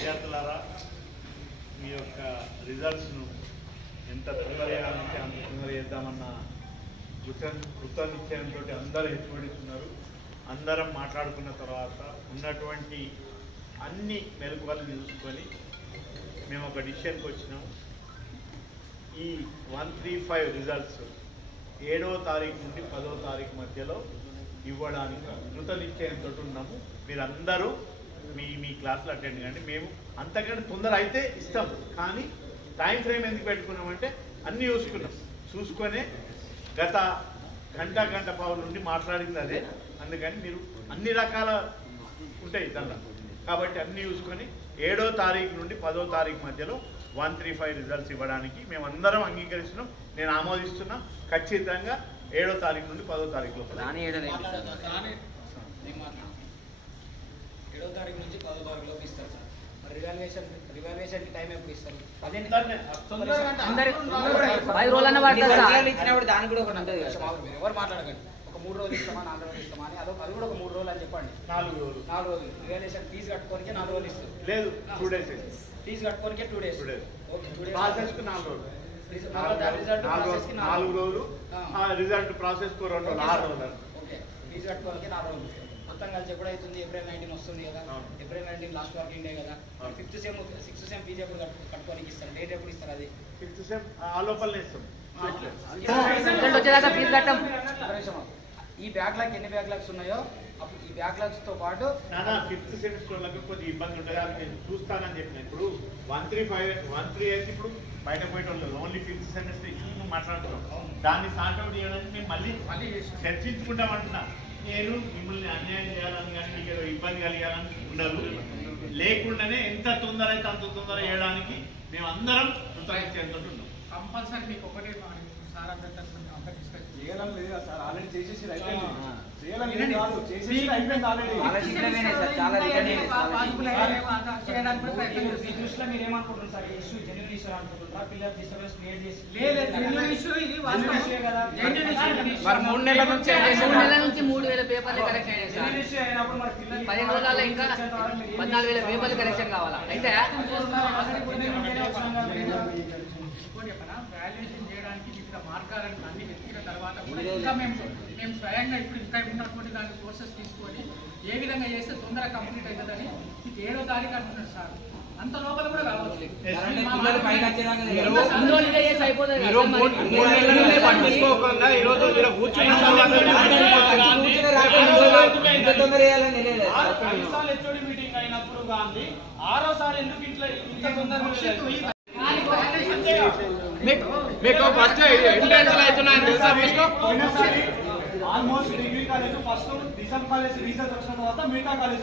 విద్యార్థులారా, మీ యొక్క రిజల్ట్స్ను ఎంత తొందరగా ఉంటే అంత తొందరగా చేద్దామన్న కృతనిశ్చయంతో అందరూ హెచ్చరిస్తున్నారు. అందరం మాట్లాడుకున్న తర్వాత ఉన్నటువంటి అన్ని మెలకువలు చూసుకొని మేము ఒక డిసిషన్కి వచ్చినాము. ఈ 135 రిజల్ట్స్ 7వ తారీఖు నుండి 10వ తారీఖు మధ్యలో ఇవ్వడానికి కృతనిశ్చయంతో ఉన్నాము. మీరందరూ మీ క్లాసులు అటెండ్ కండి. మేము అంతకంటే తొందర అయితే ఇస్తాం, కానీ టైం ఫ్రేమ్ ఎందుకు పెట్టుకున్నామంటే అన్నీ చూసుకొనే గత గంట పావు నుండి మాట్లాడింది అదే. అందుకని మీరు అన్ని రకాల ఉంటాయి దాంట్లో, కాబట్టి అన్నీ చూసుకొని 7వ తారీఖు నుండి 10వ తారీఖు మధ్యలో 135 రిజల్ట్స్ ఇవ్వడానికి మేమందరం అంగీకరిస్తున్నాం. నేను ఆమోదిస్తున్నా. ఖచ్చితంగా 7వ తారీఖు నుండి 10వ తారీఖు లోపల 7వ తారీఖు నుంచి 10వ తారీఖు లోపు ఇస్తారు సార్. మరి రివాల్యుయేషన్ టైం ఎప్పుడు ఇస్తారు? దానికి కూడా ఒకటి ఉంటుంది కదా, ఎవరు మాట్లాడకండి. ఒక 3 రోజులు ఇస్తామా 4 రోజులు ఇస్తామా అని అది కూడా ఒక 3 రోజులు అని చెప్పండి. 4 రోజులు రివాల్యుయేషన్ ఫీజు కట్టుకోనికే 4 రోజులు ఇస్తారు. లేదు, 2 డేస్ ఫీజు కట్టుకోనికే 2 డేస్. ఓకే, 2 డేస్ ప్రాసెస్కి 4 రోజులు. 4 రోజులు రిజల్ట్ ప్రాసెస్ 2 రోజులు 6 రోజులు. ఓకే, ఫీజు కట్టుకోనికే 4 రోజులు. మొత్తం కలిసి ఎప్పుడైతుంది? ఏప్రిల్ 19 వస్తుంది కదా. ఏప్రిల్ 19 లాస్ట్ వర్కింగ్ డే కదా. 5th sem 6th sem fee ఎప్పుడు కట్టుకోనికి ఇస్తారు? డేట్ ఎప్పుడు ఇస్తారు? అది 5th సెమ్ ఆ లోపలనే ఇస్తాం. ఈ బ్యాక్లాగ్ ఎన్ని బ్యాక్లాగ్స్ ఉన్నాయో ఈ బ్యాక్లాగ్స్ తో పాటు 5th సెమిస్టర్ వాళ్ళకి కొద్దిగా ఇబ్బంది ఉంటుంది. నేను చూస్తానని చెప్పిన. ఇప్పుడు 135 అయితే ఇప్పుడు బయట పోయేటోళ్ళు ఓన్లీ 5th సెమిస్టర్ ఇష్యూ మాట్లాడుతున్నాం. దాన్ని సార్ట్అవుట్ చేయడానికి మేము మళ్ళీ చర్చించుకుంటామంటున్నా. నేను మిమ్మల్ని అన్యాయం చేయాలని కానీ మీకు ఏదో ఇబ్బంది కలిగాలని ఉండదు. లేకుండానే ఎంత తొందర అయితే అంత తొందర చేయడానికి మేము అందరం కృతజ్ఞతతో ఉన్నాం. కంపల్సరీ మీకు ఒకటే సార్ అందరికీ చేయాలని లేదా సార్? ఆల్రెడీ చేసేసి అయిపోయింది. చేయాలని కాదు, చేసేసి అయిపోయింది ఆల్రెడీ. ఈ దృష్టిలో మీరు ఏమనుకుంటున్నారు సార్? ఇష్యూ జెన్యూన్ ఇష్యూ అనుకుంటున్నారా? పిల్లలు డిస్టర్బెన్స్ క్రియేట్ చేసి కదా. 3 నెలల నుంచి 3,000 పేపర్లు కరెక్షన్ అయ్యాయి సార్. 15 రోజుల్లో ఇంకా 14,000 పేపర్లు కరెక్షన్ కావాలా? అయితే వాల్యుయేషన్ చేయడానికి వివిధ మార్గాలను అన్ని వెతికిన తర్వాత కూడా ఇంకా మేము స్వయంగా ఇప్పుడు ఇంకా ఉన్నటువంటి దాని కోర్సెస్ తీసుకొని ఏ విధంగా చేస్తే తొందరగా కంప్లీట్ అవుతుందని 7వ తారీఖు అంటున్నారు సార్. అంత లోపల కూడా కావచ్చు. మీటింగ్ అయినప్పుడు గాంధీ 6వసారి ఎందుకు ఇంత తొందరగా మీకు ఫస్ట్ ఎంట్రన్స్ అవుతున్నాయని తెలుసా? మీకు almost degree college first design college research వచ్చిన తర్వాత మిగతా కాలేజ్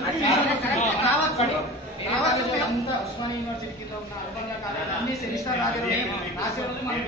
ఉస్మానియా యూనివర్సిటీలో ఉన్న అనుబంధ కాలేజ్ అన్ని సెమిస్టర్ రాసే రోజు మనం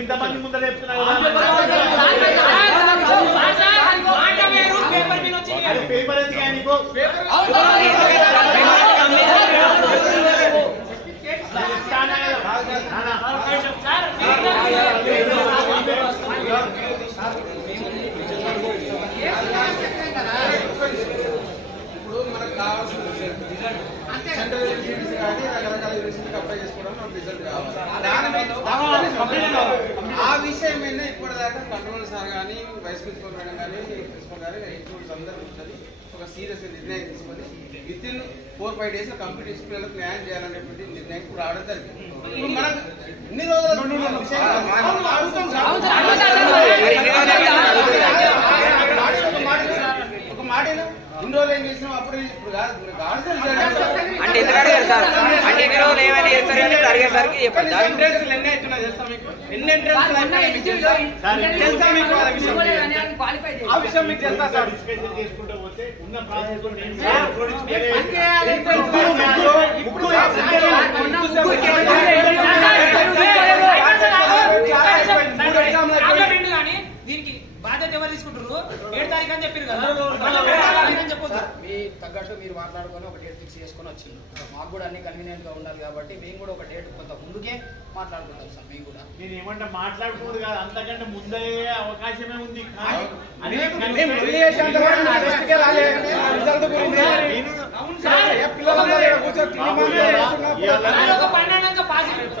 ఇంతమంది ముందర చెప్తున్నారు పేపర్ ఎందుకు నీకు? ఇప్పుడు మనకు కావాల్సిన రిజల్ట్ సెంట్రల్ యూనివర్సిటీస్ కానీ రకరకాల యూనివర్సిటీకి అప్లై చేసుకోవడం మనకు రిజల్ట్ కావాలి. ఆ విషయం మీద ఇప్పటిదాకా కంట్రోల్ సార్ కానీ వైస్ ప్రిన్సిపల్ మేడం కానీ ప్రిన్సిపల్ కానీ హెచ్ఓడిస్ అందరూ కూర్చొని ఒక సీరియస్ నిర్ణయం తీసుకొని వితిన్ 4-5 days లో కంప్లీట్ చేసి పిల్లలకు న్యాయం చేయాలనేటువంటి నిర్ణయం కూడా రావడం జరిగింది. మనం ఇన్ని రోజులు ఒక మాట రోజులు ఏం చేసినాం అప్పుడు ఇప్పుడు కాదు అంటే ఎందుకు అడిగారు సార్? అంటే ఎన్ని రోజులు ఏమైనా చేస్తారు అని అడిగేసరికి చెప్పండి. ఎంట్రెన్స్ ఎన్ని అవుతున్నాయి తెలుసా మీకు? ఎన్ని ఎంట్రెన్స్ తెలుసా మీకు? ఆ విషయం మీకు తెలుసా సార్? డిస్కషన్ చేసుకుంటూ పోతే ఉన్న ప్రాసెస్ దీనికి బాధ్యత ఎవరు తీసుకుంటారు? 7 తారీఖు అని చెప్పారు కదా, చెప్పొద్దు. మీ తగ్గట్టు మీరు మాట్లాడుకొని ఒక డేట్ ఫిక్స్ చేసుకొని వచ్చింది. మాకు కూడా అన్ని కన్వీనియంట్ గా ఉండాలి కాబట్టి మేము కూడా ఒక డేట్ కొంత ముందుకే మాట్లాడుకుంటాం సార్. మేము కూడా నేను ఏమంటే మాట్లాడుకోదు కాదు, అంతకంటే ముందే అవకాశమే ఉంది.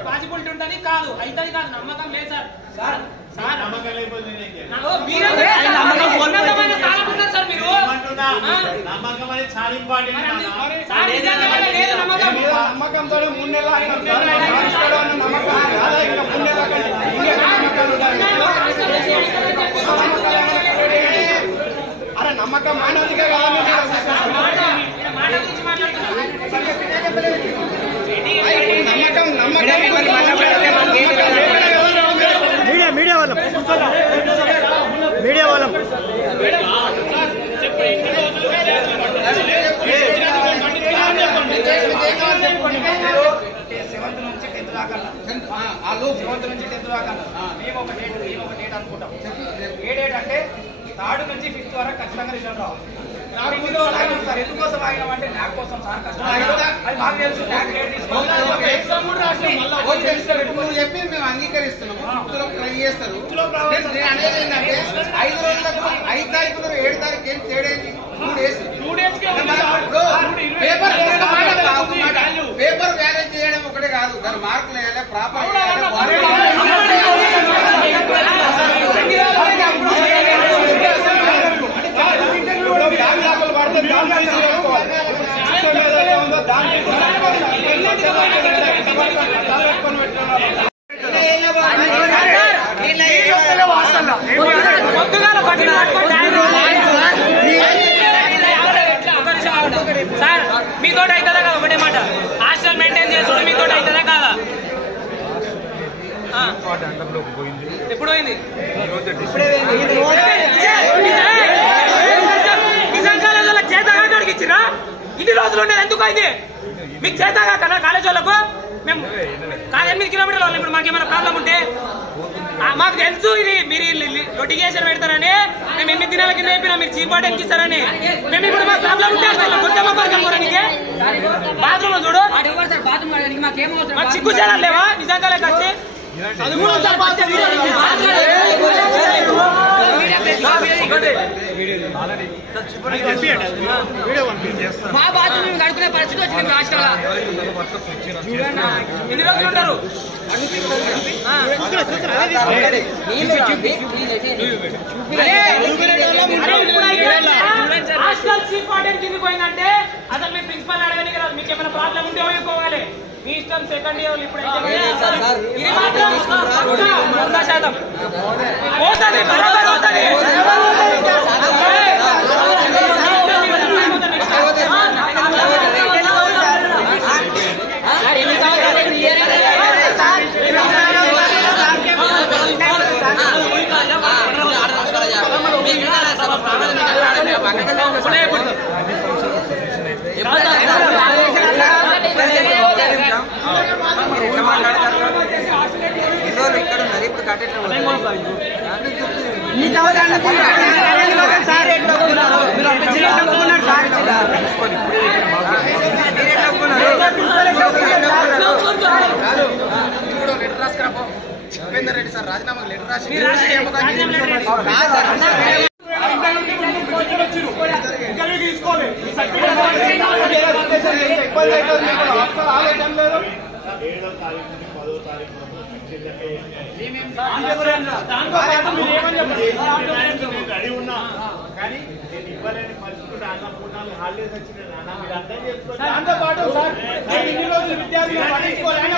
పాసిబిలిటీ ఉంటుంది కాదు, అవుతుంది కాదు, నమ్మకం లేదు సార్. నమ్మకం లేకపోతే నమ్మకం అనేది చాలా ఇంపార్టెంట్. నమ్మకంతో 3 నెలలు అరే నమ్మకం మానవుడిగా కాదు. మీడియా వాళ్ళం సెవెంత్ నుంచి 10th దాకా మేము ఒక డేట్ అనుకుంటాం. ఏ డేట్ అంటే 3rd నుంచి 5th వరకు ఖచ్చితంగా రిజల్ట్ రావాలి. సార్ ఎందుకోసం ఆగినాం అంటే న్యాక్ కోసం సార్. కష్టం అది మాకు తెలుసు. న్యాక్ డేట్ చెప్పి మేము అంగీకరిస్తున్నాము. ట్రై చేస్తారు. నేను అనేది ఏంటంటే 5 రోజులకు 5 తారీఖులు 7 తారీఖు ఏం తేడా ఏంటి? 2 డేస్ పేపర్ వ్యాలేజ్ చేయడం ఒకటే కాదు, దాని మార్కులు వేయాలి, ప్రాపర్ సార్ మీతో అవుతుందా కదా? ఒకటే మాట, హాస్టల్ మెయింటైన్ చేసుకుంటే మీతో అవుతుందా కాదా? ఎప్పుడు పోయింది? నిజాం కాలేజ్ వాళ్ళకి చేతగాడికి ఇచ్చిరా? ఇన్ని రోజులు ఉండేది ఎందుకు అయింది? మీకు చేతగా కదా కాలేజ్ వాళ్ళకు? మేము 8 కిలోమీటర్లు వాళ్ళు. ఇప్పుడు మాకేమైనా ప్రాబ్లం ఉంటే మాకు తెలుసు ఇది మీరు నోటిఫికేషన్ పెడతారని. మేము 8 దినాల కింద చెప్పినా మీరు చీప్ వాటర్కి ఇస్తారని. మేము ఇప్పుడు మాకు ప్రాబ్లం ఉంటే బాత్రూమ్ చూడు, మాకు చిక్కు చేయాలి లేవా? నిజాం కాలేజ్ వచ్చి మా బాత్రూమ్ కడుకునే పరిస్థితి వచ్చింది రాష్ట్రాల. ఎన్ని రోజులు ఉంటారు? హాస్టల్ చీఫ్ వార్డెన్ కింద పోయిందంటే అసలు మీ ప్రిన్సిపల్ అడగడానికి రాదు. మీకు ఏమైనా ప్రాబ్లం ఉంటే పోవాలి. మీ ఇష్టం. సెకండ్ ఇయర్ ఇప్పుడైతే ఇది మాత్రం 100% పోతుంది, బరాబర్ అవుతుంది. ఇక్కడ ఉన్నారు ఇప్పుడు కట్టెట్లు లెటర్ రాసుకురాపో. ఉపేందర్ రెడ్డి సార్ రాజీనామాకు లెటర్ రాసి తీసుకోవాలి. 7వ తారీఖు నుంచి 10వ తారీఖు రెడీ ఉన్నా కానీ నేను ఇవ్వలేని పరిస్థితులు అన్నపూర్ణాలు హాలిడేస్ వచ్చినాయి. నాన్న మీరు అర్థం చేసుకోండి. దాంతో పాటు సార్ ఇన్ని రోజులు విద్యార్థులు పట్టించుకోవాలని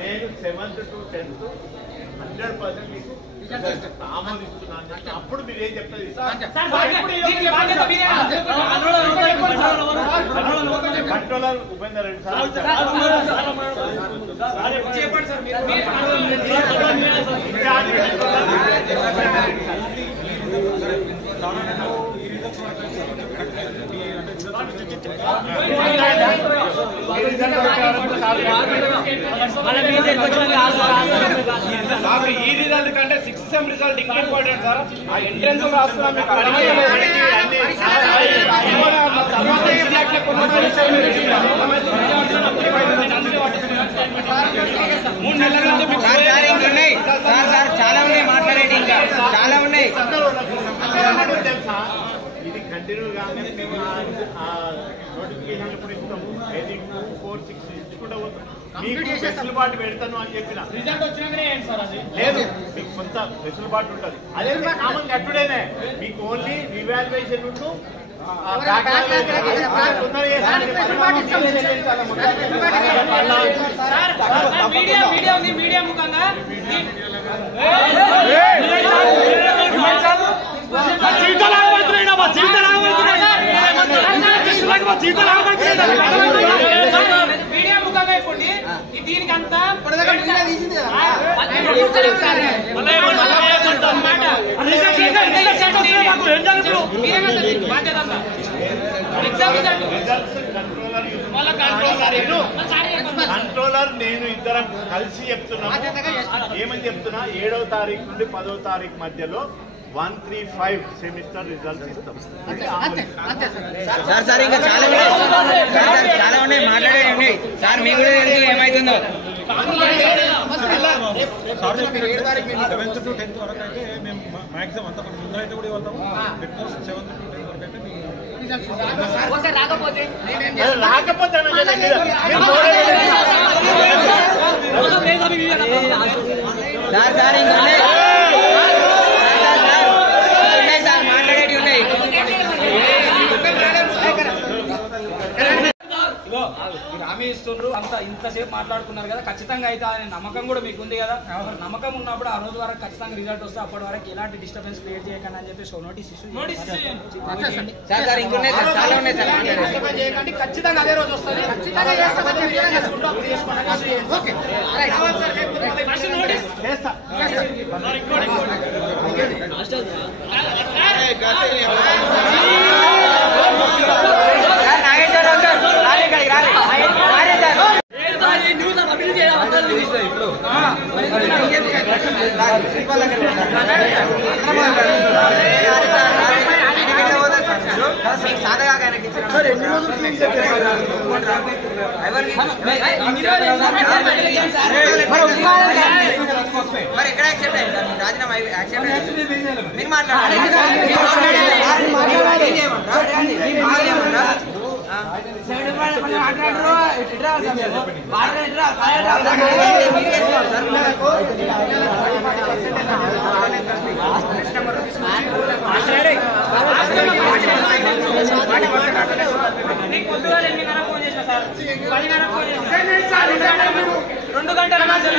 నేను 7th to 10th 100% మీకు ఆమోదిస్తున్నాను. అప్పుడు మీరు ఏం చెప్తారు? కంట్రోలర్ ఉపేందర్ రెడ్డి సార్ ఈ రిజల్ట్ కంటే 6th సెమ్ రిజల్ట్ ఇంకా ఇంపార్టెంట్ సార్. ఆ ఎంట్రన్స్ రాస్తున్నాం మీకు చాలా ఉన్నాయి మాట్లాడేది, ఇంకా చాలా ఉన్నాయి. ఇది కంటిన్యూ కాగానే మేము నోటిఫికేషన్ ఎప్పుడు ఇస్తాము, 2, 4, 6 ఇచ్చుకుంటూ పోతాం. మీకు వెసులుబాటు పెడతాను అని చెప్పిన లేదు, మీకు కొంత వెసులుబాటు ఉంటుంది. అదే కామన్ కట్టుడేనే, మీకు ఓన్లీ రివాల్యుయేషన్ ఉంటూ మీడియా ముఖంగా మీడియా ముఖంగా ఇప్పుడు దీనికంతా కంట్రోలర్ నేను ఇద్దరం కలిసి చెప్తున్నాము. ఏమని చెప్తున్నా, 7వ తారీఖు నుండి 10వ తారీఖు మధ్యలో 135 సెమిస్టర్ రిజల్ట్స్ ఇస్తాం. సార్ ఇంకా చాలా చాలా ఉన్నాయి మాట్లాడేవి ఉన్నాయి సార్. మీకు కూడా తెలుసు ఏమైతుందో. 7th to 10th వరకు అయితే మేము మాక్సిమం అంత ముందు అయితే కూడా వెళ్తాము. 7th to 10th వరకు అయితే రాకపోతే సార్ ఇంకా మాట్లాడేవి ఉన్నాయి. హామీ ఇస్తుండ్రు అంత ఇంతసేపు మాట్లాడుకున్నారు కదా, ఖచ్చితంగా అయితే అనే నమ్మకం కూడా మీకు ఉంది కదా. నమ్మకం ఉన్నప్పుడు ఆ రోజు వరకు ఖచ్చితంగా రిజల్ట్ వస్తే అప్పటి వరకు ఎలాంటి డిస్టర్బెన్స్ క్రియేట్ చేయకండి అని చెప్పేసి నోటీస్ ఇష్యూ చేయకండి. ఖచ్చితంగా అదే రోజు వస్తుంది. మరి ఎక్కడ యాక్సెప్ట్ అయింది సార్? రాజీనామా యాక్సెప్ట్ మీరు మాట్లాడాలి. పొద్దుగాల 8:30 ఫోన్ చేసిన సార్, 10:30 ఫోన్ చేసిన 2 గంటల మాట్లాడు